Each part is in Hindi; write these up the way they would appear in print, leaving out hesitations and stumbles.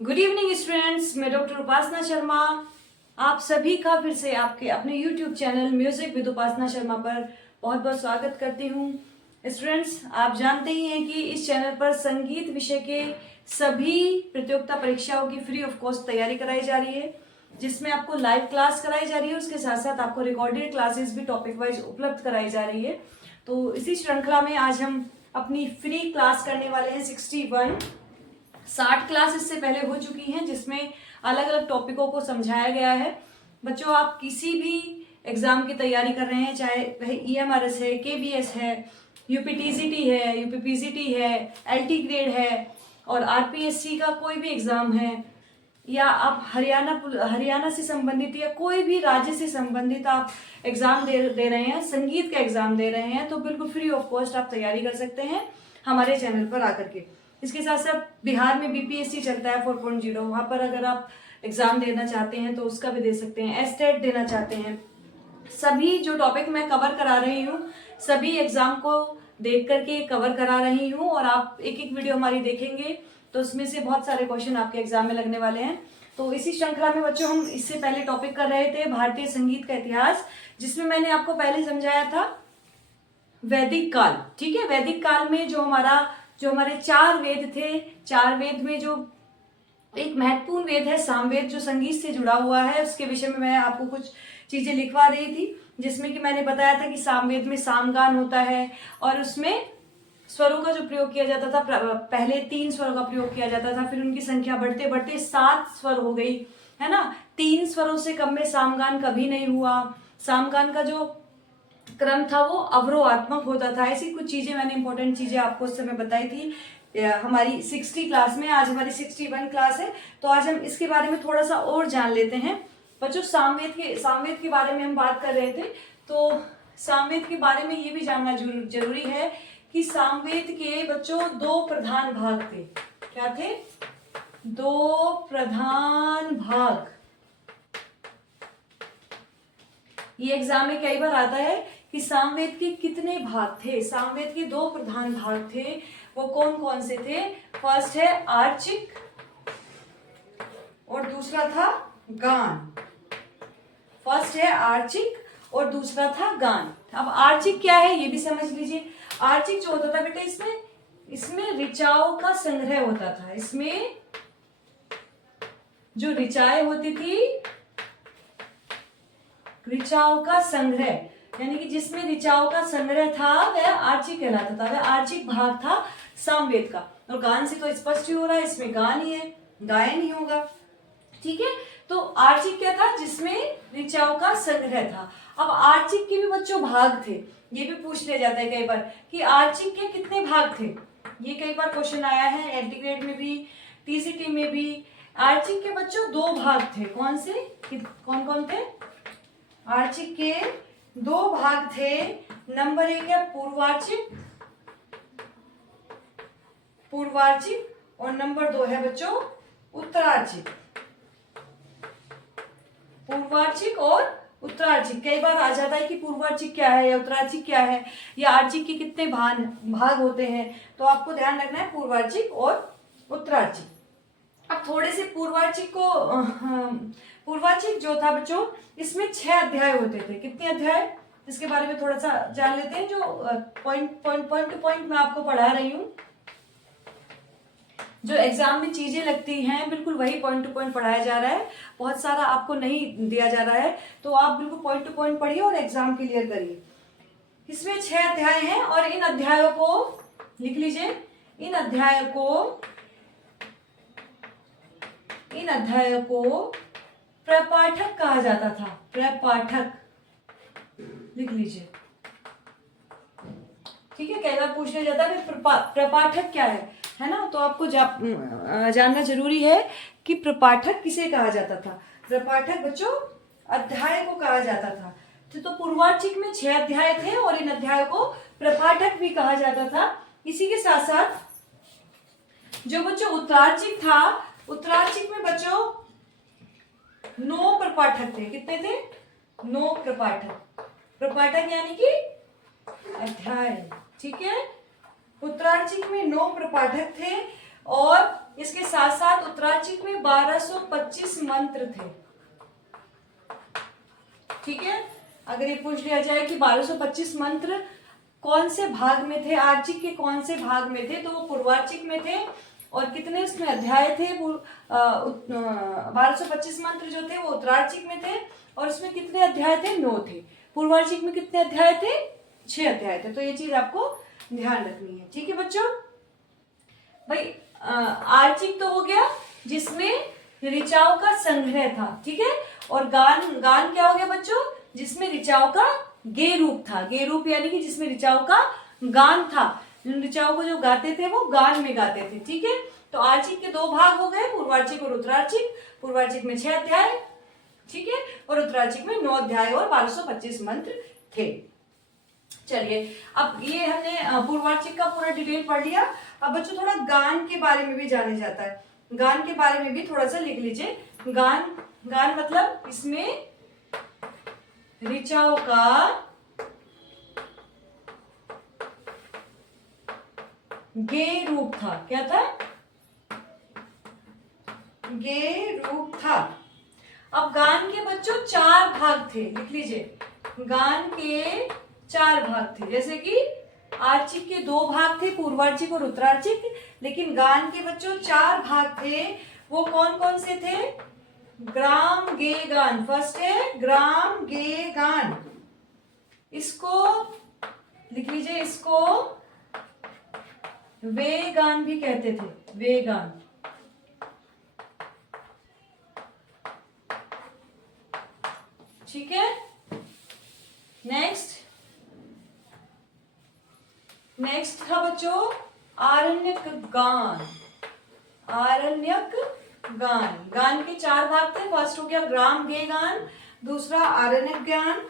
गुड इवनिंग स्टूडेंट्स, मैं डॉक्टर उपासना शर्मा आप सभी का फिर से आपके अपने यूट्यूब चैनल म्यूजिक विद उपासना शर्मा पर बहुत बहुत स्वागत करती हूँ। स्टूडेंट्स, आप जानते ही हैं कि इस चैनल पर संगीत विषय के सभी प्रतियोगिता परीक्षाओं की फ्री ऑफ कॉस्ट तैयारी कराई जा रही है, जिसमें आपको लाइव क्लास कराई जा रही है। उसके साथ साथ आपको रिकॉर्डेड क्लासेस भी टॉपिक वाइज उपलब्ध कराई जा रही है। तो इसी श्रृंखला में आज हम अपनी फ्री क्लास करने वाले हैं 60 क्लास इससे पहले हो चुकी हैं, जिसमें अलग अलग टॉपिकों को समझाया गया है। बच्चों, आप किसी भी एग्जाम की तैयारी कर रहे हैं, चाहे वह EMRS है, KBS है, UPTCT है, UPPCT है, LT ग्रेड है और RPSC का कोई भी एग्जाम है, या आप हरियाणा से संबंधित या कोई भी राज्य से संबंधित आप एग्जाम दे रहे हैं, संगीत का एग्जाम दे रहे हैं, तो बिल्कुल फ्री ऑफ कॉस्ट आप तैयारी कर सकते हैं हमारे चैनल पर आकर के। इसके साथ साथ बिहार में BPSC चलता है 4.0, वहां पर अगर आप एग्जाम देना चाहते हैं तो उसका भी दे सकते हैं। STET देना चाहते हैं, सभी जो टॉपिक मैं कवर करा रही हूँ सभी एग्जाम को देख करके कवर करा रही हूँ, और आप एक एक वीडियो हमारी देखेंगे तो उसमें से बहुत सारे क्वेश्चन आपके एग्जाम में लगने वाले हैं। तो इसी श्रृंखला में बच्चों हम इससे पहले टॉपिक कर रहे थे भारतीय संगीत का इतिहास, जिसमें मैंने आपको पहले समझाया था वैदिक काल। ठीक है, वैदिक काल में जो हमारे 4 वेद थे, 4 वेद में जो एक महत्वपूर्ण वेद है सामवेद, जो संगीत से जुड़ा हुआ है, उसके विषय में मैं आपको कुछ चीजें लिखवा रही थी, जिसमें कि मैंने बताया था कि सामवेद में सामगान होता है और उसमें स्वरों का जो प्रयोग किया जाता था, पहले 3 स्वरों का प्रयोग किया जाता था, फिर उनकी संख्या बढ़ते बढ़ते 7 स्वर हो गई, है ना। 3 स्वरों से कम में सामगान कभी नहीं हुआ। सामगान का जो क्रम था वो अवरोहात्मक होता था। ऐसी कुछ चीजें मैंने इंपॉर्टेंट चीजें आपको उस समय बताई थी हमारी 60 क्लास में। आज हमारी 61 क्लास है, तो आज हम इसके बारे में थोड़ा सा और जान लेते हैं। बच्चों, सामवेद के बारे में हम बात कर रहे थे, तो सामवेद के बारे में ये भी जानना जरूरी है कि सामवेद के बच्चों 2 प्रधान भाग थे। क्या थे? 2 प्रधान भाग। ये एग्जाम में कई बार आता है कि सामवेद के कितने भाग थे। सामवेद के 2 प्रधान भाग थे, वो कौन कौन से थे? फर्स्ट है आर्चिक और दूसरा था गान। फर्स्ट है आर्चिक और दूसरा था गान। अब आर्चिक क्या है ये भी समझ लीजिए। आर्चिक जो होता था बेटे, इसमें ऋचाओं का संग्रह होता था। इसमें जो ऋचाएं होती थी, ऋचाओं का संग्रह, यानी कि जिसमें ऋचाओं का संग्रह था वह आर्चिक कहलाता था, वह आर्चिक भाग था सामवेद का। और गान से तो स्पष्ट ही हो रहा है, इसमें गान ही है, गायन ही होगा। ठीक है, तो आर्चिक क्या था? जिसमें ऋचाओं का संग्रह था। अब आर्चिक के भी बच्चों भाग थे, ये भी पूछ लिया जाता है कई बार कि आर्चिक के कितने भाग थे। ये कई बार क्वेश्चन आया है LT ग्रेड में भी, TCT में भी। आर्चिक के बच्चों 2 भाग थे। कौन से? कौन कौन थे? आर्चिक के 2 भाग थे। नंबर 1 है पूर्वार्चिक और नंबर 2 है बच्चों उत्तरार्चिक। पूर्वार्चिक और उत्तरार्चिक। कई बार आ जाता है कि पूर्वार्चिक क्या है या उत्तरार्चिक क्या है, या आर्चिक के कितने भाग होते हैं, तो आपको ध्यान रखना है पूर्वार्चिक और उत्तरार्चिक। अब थोड़े से पूर्वार्चिक जो था बच्चों, इसमें 6 अध्याय होते थे। कितने अध्याय? इसके बारे में थोड़ा सा जान लेते हैं। जो पॉइंट टू पॉइंट मैं आपको पढ़ा रही हूँ, जो एग्जाम में चीजें लगती हैं बिल्कुल वही पॉइंट टू पॉइंट पढ़ाया जा रहा है। बहुत सारा आपको नहीं दिया जा रहा है, तो आप बिल्कुल पॉइंट टू पॉइंट पढ़िए और एग्जाम क्लियर करिए। इसमें 6 अध्याय हैं और इन अध्यायों को लिख लीजिए। इन अध्यायों को प्रपाठक कहा जाता था। प्रपाठक लिख लीजिए। ठीक है, कई बार पूछ लिया जाता है प्रपाठक क्या है ना। तो आपको जानना जरूरी है कि प्रपाठक किसे कहा जाता था। प्रपाठक बच्चों अध्याय को कहा जाता था। तो पूर्वार्चिक में 6 अध्याय थे और इन अध्यायों को प्रपाठक भी कहा जाता था। इसी के साथ साथ जो बच्चों उत्तरार्चिक था, उत्तरार्चिक में बच्चों 9 प्रपाठक थे। कितने थे? 9 प्रपाठक। प्रपाठक यानी कि अध्याय। ठीक है, उत्तरार्चिक में 9 प्रपाठक थे और इसके साथ साथ उत्तरार्चिक में 1225 मंत्र थे। ठीक है, अगर ये पूछ लिया जाए कि 1225 मंत्र कौन से भाग में थे, आर्चिक के कौन से भाग में थे, तो वो पूर्वार्चिक में थे। और कितने उसमें अध्याय थे? 1225 मंत्र जो थे वो उत्तरार्चिक में थे, और उसमें कितने अध्याय थे? 9 थे। पूर्वार्चिक में कितने अध्याय थे? 6 अध्याय थे। तो ये चीज आपको ध्यान रखनी है। ठीक है बच्चों, भाई आर्चिक तो हो गया जिसमें ऋचाओं का संग्रह था। ठीक है, और गान, गान क्या हो गया बच्चों? जिसमें ऋचाओं का गे रूप था। गे रूप यानी कि जिसमें ऋचाओं का गान था, ऋचाओं को जो गाते थे वो गान में गाते थे। ठीक है, तो आर्चिक के 2 भाग हो गए, पूर्वार्चिक और उत्तरार्चिक। पूर्वार्चिक में 6 अध्याय, ठीक है, और उत्तरार्चिक में 9 अध्याय और 1225 मंत्र थे। चलिए, अब ये हमने पूर्वार्चिक का पूरा डिटेल पढ़ लिया। अब बच्चों थोड़ा गान के बारे में भी जाने जाता है, गान के बारे में भी थोड़ा सा लिख लीजिए। गान, गान मतलब इसमें ऋचाओं का गे रूप था। क्या था? गे रूप था। अब गान के बच्चों 4 भाग थे, लिख लीजिए। गान के 4 भाग थे, जैसे कि आर्चिक के 2 भाग थे, पूर्वार्चिक और उत्तरार्चिक, लेकिन गान के बच्चों 4 भाग थे। वो कौन कौन से थे? ग्राम गे गान, फर्स्ट है ग्राम गे गान, इसको लिख लीजिए, इसको वे गान भी कहते थे, वे गान। ठीक है, नेक्स्ट था बच्चों आरण्यक गान। आरण्यक गान, गान के 4 भाग थे। फर्स्ट हो गया ग्राम गे गान, दूसरा आरण्यक गान,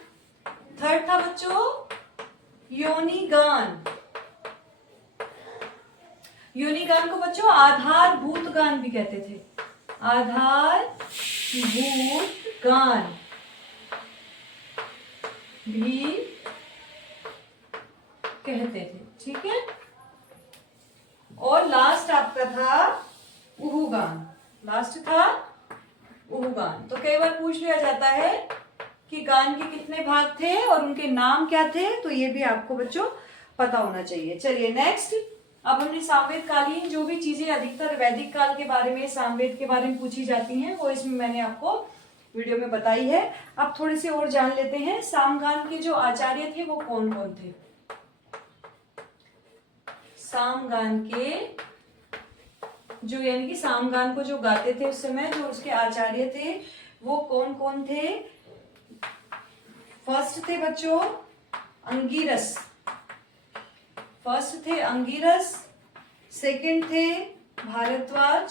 थर्ड था बच्चों योनि गान। योनि गान को बच्चों आधारभूत गान भी कहते थे, आधारभूत गान भी कहते थे। ठीक है, और लास्ट आपका था उहु गान, लास्ट था उहु गान। तो कई बार पूछ लिया जाता है कि गान के कितने भाग थे और उनके नाम क्या थे, तो ये भी आपको बच्चों पता होना चाहिए। चलिए नेक्स्ट, अब हमने सामवेद कालीन जो भी चीजें अधिकतर वैदिक काल के बारे में, सामवेद के बारे में पूछी जाती हैं, वो इसमें मैंने आपको वीडियो में बताई है। अब थोड़ी सी और जान लेते हैं, सामगान के जो आचार्य थे वो कौन कौन थे। सामगान के जो, यानी कि सामगान को जो गाते थे उस समय, जो उसके आचार्य थे वो कौन कौन थे? फर्स्ट थे बच्चों अंगिरस, फर्स्ट थे अंगिरस, सेकंड थे भारद्वाज,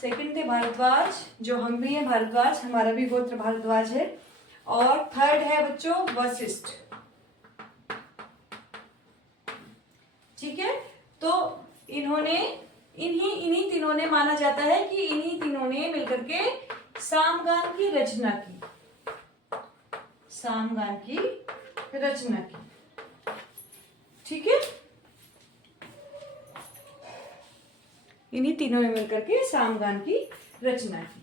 सेकंड थे भारद्वाज, जो हम भी हैं भारद्वाज, हमारा भी गोत्र भारद्वाज है, और थर्ड है बच्चों वशिष्ठ। ठीक है, तो इन्होंने, इन्हीं तीनों ने, माना जाता है कि इन्हीं तीनों ने मिलकर के सामगान की रचना की, सामगान की रचना की। ठीक है, इन्हीं तीनों ने मिलकर के सामगान की रचना की।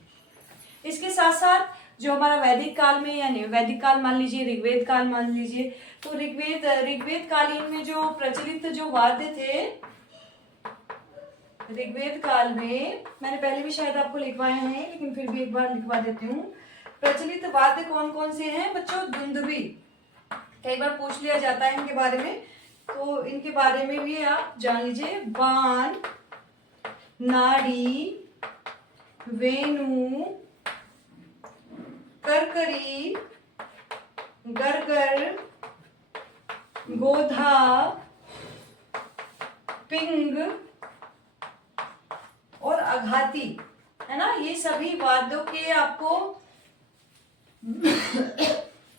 इसके साथ साथ जो हमारा वैदिक काल में, यानी वैदिक काल मान लीजिए, ऋग्वेद काल मान लीजिए, तो ऋग्वेद कालीन में जो प्रचलित जो वाद्य थे, ऋग्वेद काल में, मैंने पहले भी शायद आपको लिखवाए हैं लेकिन फिर भी एक बार लिखवा देती हूँ। प्रचलित वाद्य कौन कौन से हैं बच्चों? दुंदुभी, कई बार पूछ लिया जाता है इनके बारे में, तो इनके बारे में भी आप जान लीजिए। बान, नाड़ी, वेणु, करकरी, गरगर, गोधा, पिंग और अघाती, है ना। ये सभी वाद्यों के आपको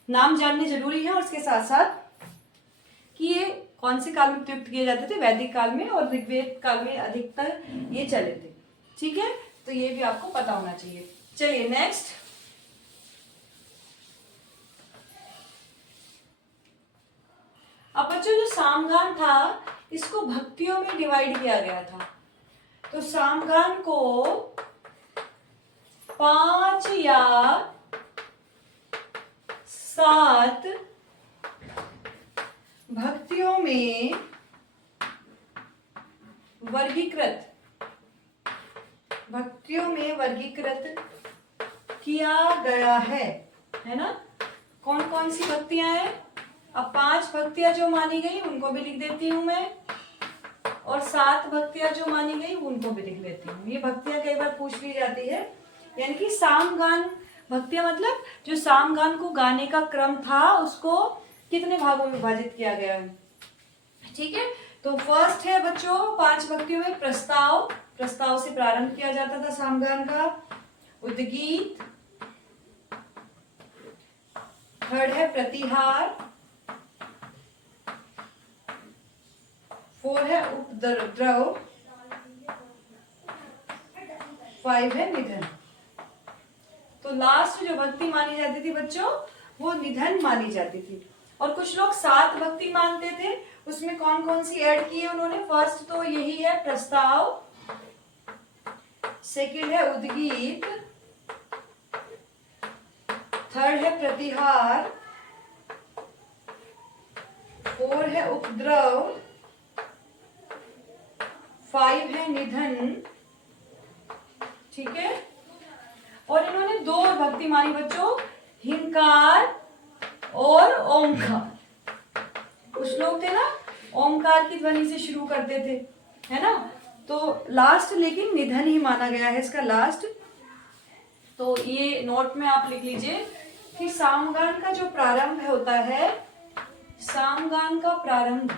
नाम जानने जरूरी है, और इसके साथ साथ कि ये कौन से काल में प्रयुक्त किए जाते थे, वैदिक काल में और ऋग्वेद काल में अधिकतर ये चले थे। ठीक है, तो ये भी आपको पता होना चाहिए। चलिए नेक्स्ट, अब बच्चों जो सामगान था इसको भक्तियों में डिवाइड किया गया था। तो सामगान को 5 या 7 भक्तियों में वर्गीकृत किया गया है ना। कौन कौन सी भक्तियां हैं? अब 5 भक्तियां जो मानी गई उनको भी लिख देती हूं मैं, और 7 भक्तियां जो मानी गई उनको भी लिख लेती हूँ। ये भक्तियां कई बार पूछ ली जाती है। यानी कि सामगान भक्तियां मतलब जो सामगान को गाने का क्रम था उसको कितने भागों में विभाजित किया गया है। ठीक है, तो फर्स्ट है बच्चों 5 भक्तियों में प्रस्ताव से प्रारंभ किया जाता था सामगान का। उद्गीत, थर्ड है प्रतिहार, 4 है उपद्रव, 5 है निधन। तो लास्ट जो भक्ति मानी जाती थी बच्चों वो निधन मानी जाती थी। और कुछ लोग 7 भक्ति मानते थे, उसमें कौन कौन सी ऐड की है उन्होंने? फर्स्ट तो यही है प्रस्ताव, सेकंड है उद्गीत, थर्ड है प्रतिहार, 4 है उपद्रव, 5 है निधन। ठीक है, और इन्होंने 2 भक्ति मानी बच्चों, हिंकार और ओमकार। कुछ लोग थे ना ओमकार की ध्वनि से शुरू करते थे, है ना। तो लास्ट लेकिन निधन ही माना गया है इसका लास्ट। तो ये नोट में आप लिख लीजिए कि सामगान का जो प्रारंभ होता है, सामगान का प्रारंभ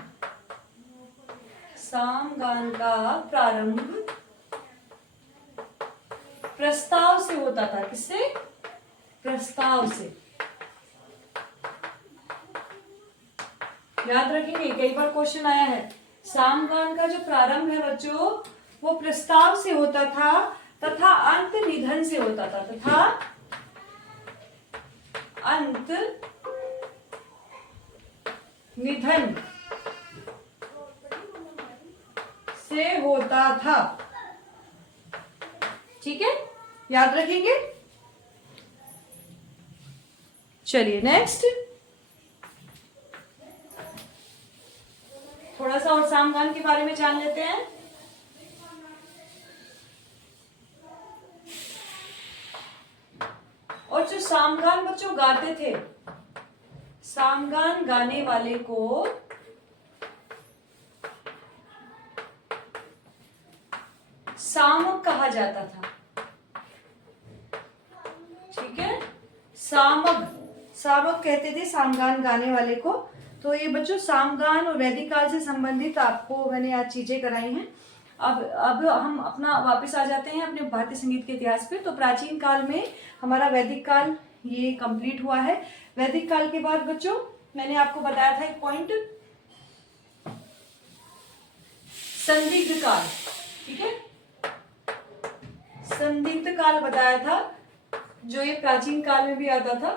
प्रस्ताव से होता था। किससे? प्रस्ताव से। याद रखेंगे, कई बार क्वेश्चन आया है। सामगान का जो प्रारंभ है बच्चों वो प्रस्ताव से होता था तथा अंत निधन से होता था, तथा अंत निधन से होता था। ठीक है, याद रखेंगे। चलिए नेक्स्ट, थोड़ा सा और सामगान के बारे में जान लेते हैं। और जो सामगान बच्चों गाते थे, सामगान गाने वाले को सामक कहा जाता था। ठीक है, सामक कहते थे सामगान गाने वाले को। तो ये बच्चों सामगान और वैदिक काल से संबंधित आपको मैंने आज चीजें कराई हैं। अब हम अपना वापस आ जाते हैं अपने भारतीय संगीत के इतिहास पे। तो प्राचीन काल में हमारा वैदिक काल ये कंप्लीट हुआ है। वैदिक काल के बाद बच्चों मैंने आपको बताया था एक पॉइंट, संदिग्ध काल। ठीक है, संदिग्ध काल बताया था, जो ये प्राचीन काल में भी आता था।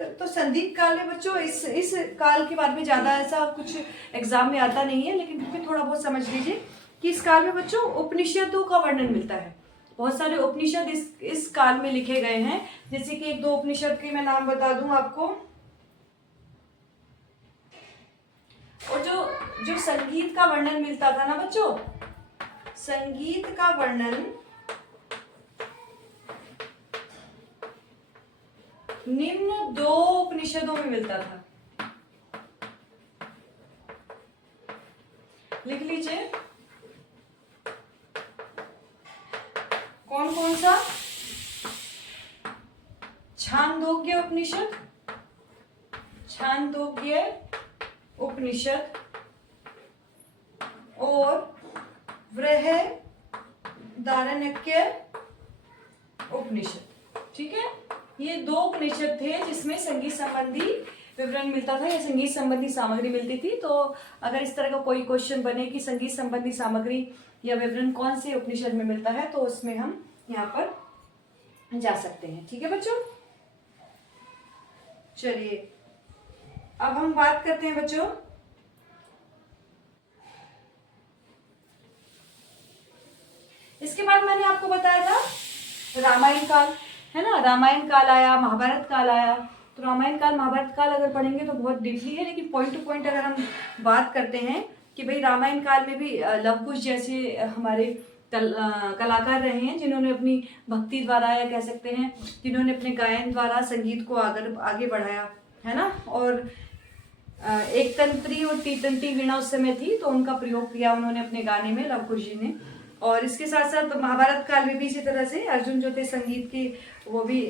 तो संदिग्ध काल में बच्चों इस काल के बारे में ज्यादा ऐसा कुछ एग्जाम में आता नहीं है, लेकिन फिर थोड़ा बहुत समझ लीजिए कि इस काल में बच्चों उपनिषदों का वर्णन मिलता है। बहुत सारे उपनिषद इस काल में लिखे गए हैं। जैसे कि 1-2 उपनिषद के मैं नाम बता दूं आपको। और जो संगीत का वर्णन मिलता था ना बच्चों, संगीत का वर्णन निम्न 2 उपनिषदों में मिलता था। लिख लीजिए कौन कौन सा? छांदोग्य उपनिषद और बृहदारण्यक उपनिषद। ठीक है, ये 2 उपनिषद थे जिसमें संगीत संबंधी विवरण मिलता था या संगीत संबंधी सामग्री मिलती थी। तो अगर इस तरह का कोई क्वेश्चन बने कि संगीत संबंधी सामग्री या विवरण कौन से उपनिषद में मिलता है, तो उसमें हम यहाँ पर जा सकते हैं। ठीक है बच्चों, चलिए अब हम बात करते हैं बच्चों इसके बाद मैंने आपको बताया था रामायण काल, है ना, रामायण काल आया, महाभारत काल आया। तो रामायण काल महाभारत काल अगर पढ़ेंगे तो बहुत डीपली है, लेकिन पॉइंट टू पॉइंट अगर हम बात करते हैं कि भाई रामायण काल में भी लव कुश जैसे हमारे कलाकार रहे हैं, जिन्होंने अपनी भक्ति द्वारा या कह सकते हैं जिन्होंने अपने गायन द्वारा संगीत को आगे बढ़ाया, है ना। और एक तंत्री और टी20 वीणा उस समय थी, तो उनका प्रयोग किया उन्होंने अपने गाने में, लव कुश जी ने। और इसके साथ साथ महाभारत काल में भी इसी तरह से अर्जुन जो थे संगीत के, वो भी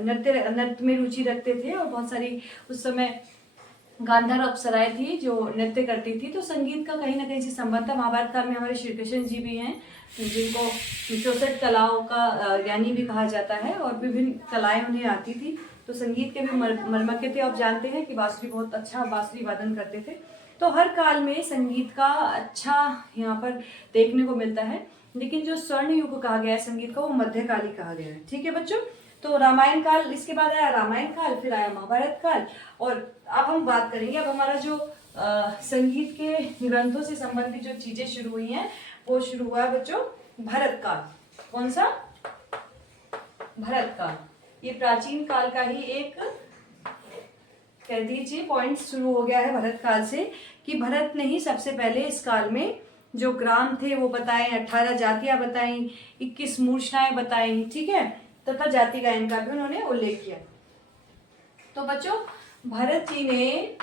नृत्य में रुचि रखते थे, और बहुत सारी उस समय गांधर्व अप्सराएं थी जो नृत्य करती थी। तो संगीत का कहीं ना कहीं से संबंध था। महाभारत काल में हमारे श्री कृष्ण जी भी हैं, जिनको 64 कलाओं का ज्ञानी भी कहा जाता है, और विभिन्न कलाएं उन्हें आती थी। तो संगीत के भी मर्मज्ञ थे। आप जानते हैं कि बांसुरी बहुत अच्छा बांसुरी वादन करते थे। तो हर काल में संगीत का अच्छा यहाँ पर देखने को मिलता है, लेकिन जो स्वर्ण युग कहा गया है संगीत का, वो मध्यकाली कहा गया है। ठीक है बच्चों। तो रामायण काल, इसके बाद आया रामायण काल, फिर आया महाभारत काल। और अब हम बात करेंगे, अब हमारा जो संगीत के ग्रंथों से संबंधित जो चीजें शुरू हुई हैं, वो शुरू हुआ है बच्चों भरत काल। कौन सा? भरत काल। ये प्राचीन काल का ही एक कह दीजिए पॉइंट शुरू हो गया है भरत काल से, कि भरत ने ही सबसे पहले इस काल में जो ग्राम थे वो बताए, 18 जातियां बताई, 21 मूर्छनाएं बताई, ठीक है, तथा जाति गायन का भी उन्होंने उल्लेख किया। तो बच्चों भरत जी ने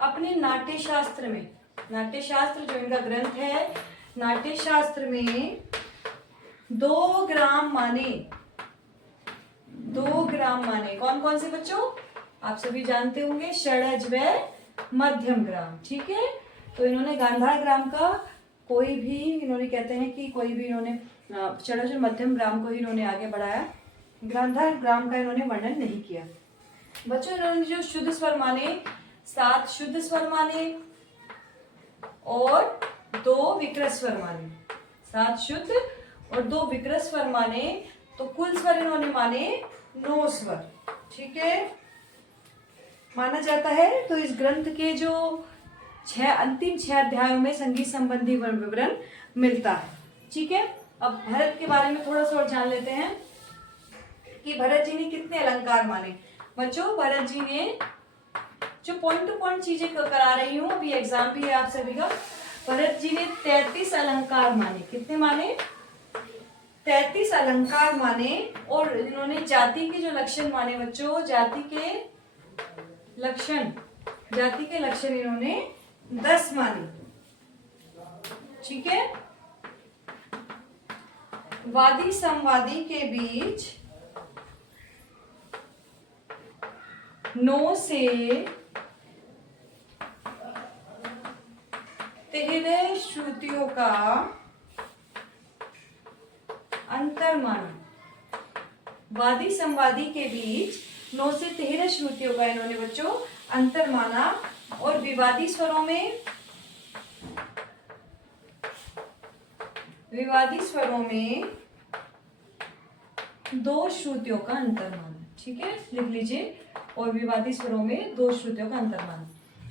अपने नाट्य शास्त्र में, नाट्य शास्त्र जो इनका ग्रंथ है, नाट्य शास्त्र में 2 ग्राम माने, 2 ग्राम माने कौन कौन से बच्चों? आप सभी जानते होंगे, षडज व मध्यम ग्राम। ठीक है। तो इन्होंने गांधार ग्राम का कोई भी, इन्होंने कहते हैं कि कोई भी इन्होंने षडज और मध्यम ग्राम को ही इन्होंने आगे बढ़ाया, गांधार ग्राम का इन्होंने वर्णन नहीं किया। बच्चों इन्होंने जो शुद्ध स्वर माने, 7 शुद्ध स्वर माने और 2 विकृत स्वर माने, 7 शुद्ध और 2 विकृत स्वर माने। तो कुल स्वर इन्होंने माने 9 स्वर। ठीक है, माना जाता है। तो इस ग्रंथ के जो अंतिम 6 अध्यायों में संगीत संबंधी विवरण मिलता है। ठीक है। अब भरत के बारे में थोड़ा सा और जान लेते हैं कि भरत जी ने कितने अलंकार माने। बच्चों भरत जी ने, जो पॉइंट टू पॉइंट चीजें करा रही हूँ, अभी एग्जाम भी है आप सभी का, भरत जी ने 33 अलंकार माने। कितने माने? 33 अलंकार माने। और इन्होंने जाति के जो लक्षण माने बच्चों, जाति के लक्षण इन्होंने 10 माने। ठीक है। वादी संवादी के बीच 9 से 13 श्रुतियों का अंतर माना। वादी संवादी के बीच 9 से 13 श्रुतियों का इन्होंने बच्चों अंतर माना। और विवादी स्वरों में 2 श्रुतियों का अंतर माना। ठीक है, लिख लीजिए। और विवादी स्वरों में 2 श्रुतियों का अंतर माना।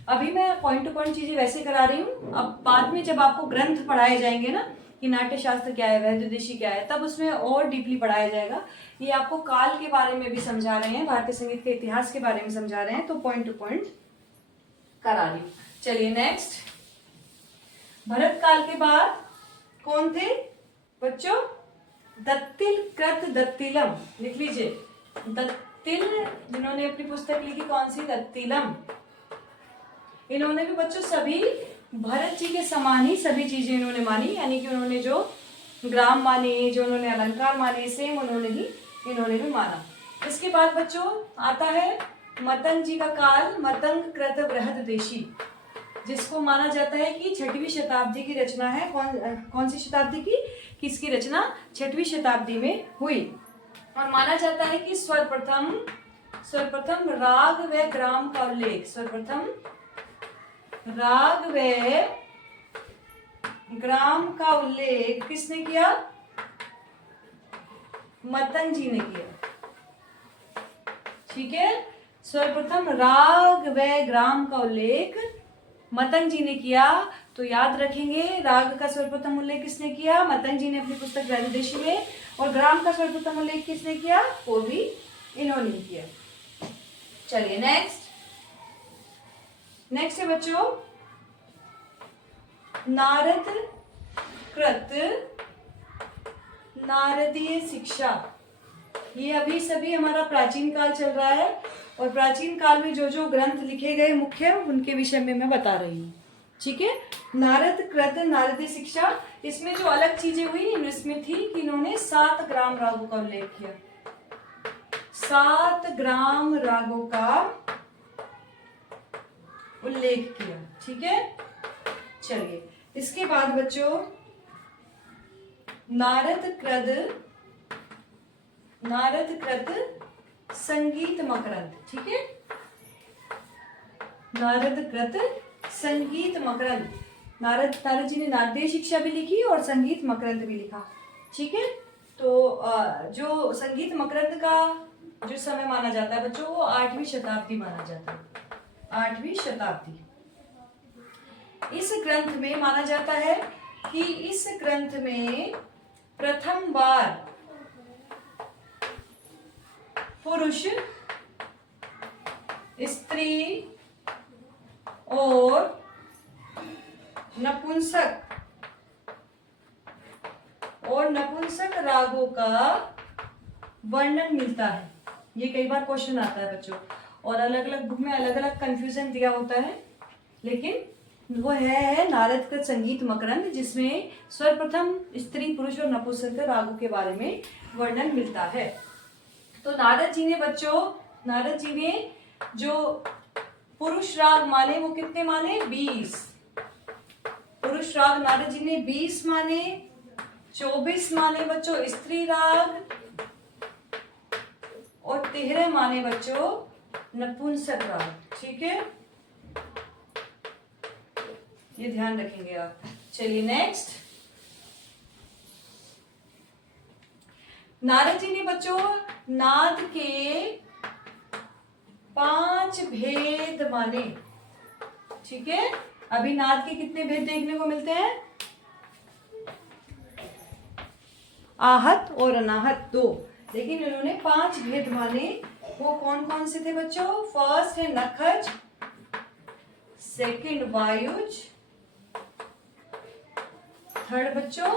अभी मैं पॉइंट टू पॉइंट चीजें वैसे करा रही हूँ। अब बाद में जब आपको ग्रंथ पढ़ाए जाएंगे ना, कि नाट्य शास्त्र क्या है, वैद्यदेशी क्या है, तब उसमें और डीपली पढ़ाया जाएगा। ये आपको काल के बारे में भी समझा रहे हैं, भारतीय संगीत के इतिहास के बारे में समझा रहे हैं, तो पॉइंट टू पॉइंट करा रही हूँ। चलिए नेक्स्ट, भरत काल के बाद कौन थे बच्चों? दत्तिल कृत दत्तिलम। लिख लीजिए, दत्तिल, जिन्होंने अपनी पुस्तक लिखी कौन सी? दत्तिलम। इन्होंने भी बच्चों सभी भरत जी के समान ही सभी चीजें इन्होंने मानी, यानी कि उन्होंने जो ग्राम माने, जो उन्होंने अलंकार माने, सेम इन्होंने भी माना। इसके बाद बच्चों आता है मतंग जी का काल, मतंग कृत बृहददेशी, जिसको माना जाता है कि 6वीं शताब्दी की रचना है। कौन सी शताब्दी की? किसकी रचना 6वीं शताब्दी में हुई। और माना जाता है कि सर्वप्रथम राग व ग्राम का उल्लेख, सर्वप्रथम राग व ग्राम का उल्लेख किसने किया? मतंग जी ने किया। ठीक है, सर्वप्रथम राग व ग्राम का उल्लेख मतंग जी ने किया। तो याद रखेंगे राग का सर्वप्रथम उल्लेख किसने किया? मतंग जी ने अपनी पुस्तक वैददेशी में। और ग्राम का सर्वप्रथम उल्लेख किसने किया? वो भी इन्होंने किया। चलिए नेक्स्ट है बच्चों नारद कृत नारदीय शिक्षा। ये अभी सभी हमारा प्राचीन काल चल रहा है और प्राचीन काल में जो जो ग्रंथ लिखे गए मुख्य उनके विषय में मैं बता रही हूँ। ठीक है, नारद कृत नारदीय शिक्षा, इसमें जो अलग चीजें हुई इसमें थी कि इन्होंने 7 ग्राम रागों का उल्लेख किया। 7 ग्राम रागों का उल्लेख किया। ठीक है, चलिए इसके बाद बच्चों नारद कृत संगीत मकरंद। ठीक है, नारद कृत संगीत मकरंद। नारद जी ने नारदीय शिक्षा भी लिखी और संगीत मकरंद भी लिखा। ठीक है, तो जो संगीत मकरंद का जो समय माना जाता है बच्चों वो 8वीं शताब्दी माना जाता है। 8वीं शताब्दी। इस ग्रंथ में माना जाता है कि इस ग्रंथ में प्रथम बार पुरुष, स्त्री और नपुंसक रागों का वर्णन मिलता है। ये कई बार क्वेश्चन आता है बच्चों और अलग अलग बुक में अलग अलग कंफ्यूजन दिया होता है, लेकिन वो है नारद कृत संगीत मकरंद जिसमें सर्वप्रथम स्त्री, पुरुष और नपुंसक रागों के बारे में वर्णन मिलता है। तो नारद जी ने जो पुरुष राग माने वो कितने माने? 20 पुरुष राग नारद जी ने 20 माने। 24 माने बच्चों स्त्री राग और 13 माने बच्चों नपुंसक राग। ठीक है, ये ध्यान रखेंगे आप। चलिए नेक्स्ट, नारद जी ने बच्चों नाद के 5 भेद माने। ठीक है, अभी नाद के कितने भेद देखने को मिलते हैं? आहत और अनाहत 2, लेकिन इन्होंने 5 भेद माने। वो कौन कौन से थे बच्चों? फर्स्ट है नखज, सेकंड वायुज, थर्ड बच्चों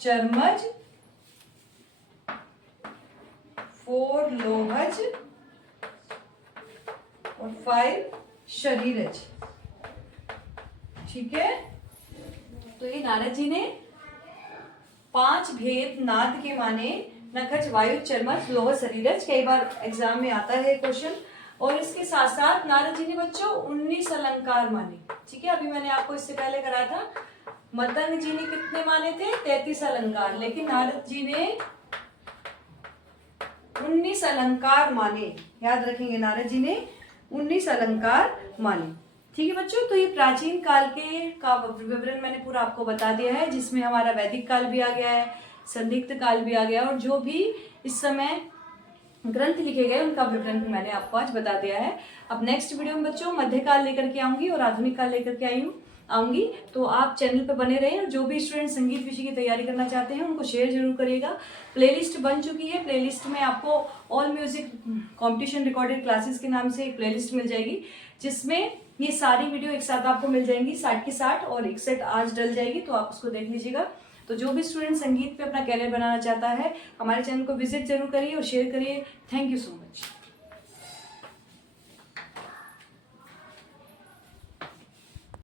चर्मज, 4 लोहज और 5 शरीरज। ठीक है, तो ये नारद जी ने 5 भेद नाद के माने। नखज, वायु, चर्मज, लोह, शरीरज। कई बार एग्जाम में आता है क्वेश्चन। और इसके साथ साथ नारद जी ने बच्चों 19 अलंकार माने। ठीक है, अभी मैंने आपको इससे पहले कराया था मतंग जी ने कितने माने थे? 33 अलंकार, लेकिन नारद जी ने 19 अलंकार माने। याद रखेंगे, नारद जी ने 19 अलंकार माने। ठीक है बच्चों, तो ये प्राचीन काल का विवरण मैंने पूरा आपको बता दिया है, जिसमें हमारा वैदिक काल भी आ गया है, संदिग्ध काल भी आ गया और जो भी इस समय ग्रंथ लिखे गए उनका विवरण भी मैंने आपको आज बता दिया है। अब नेक्स्ट वीडियो में बच्चों मध्यकाल लेकर के आऊंगी और आधुनिक काल लेकर के आऊंगी। तो आप चैनल पर बने रहें और जो भी स्टूडेंट संगीत विषय की तैयारी करना चाहते हैं उनको शेयर जरूर करिएगा। प्लेलिस्ट बन चुकी है, प्लेलिस्ट में आपको all music competition recorded classes के नाम से एक प्लेलिस्ट मिल जाएगी, जिसमें ये सारी वीडियो एक साथ आपको मिल जाएंगी 60 की 60 और एक सेट आज डल जाएगी, तो आप उसको देख लीजिएगा। तो जो भी स्टूडेंट संगीत पे अपना कैरियर बनाना चाहता है हमारे चैनल को विजिट जरूर करिए और शेयर करिए। Thank you so much.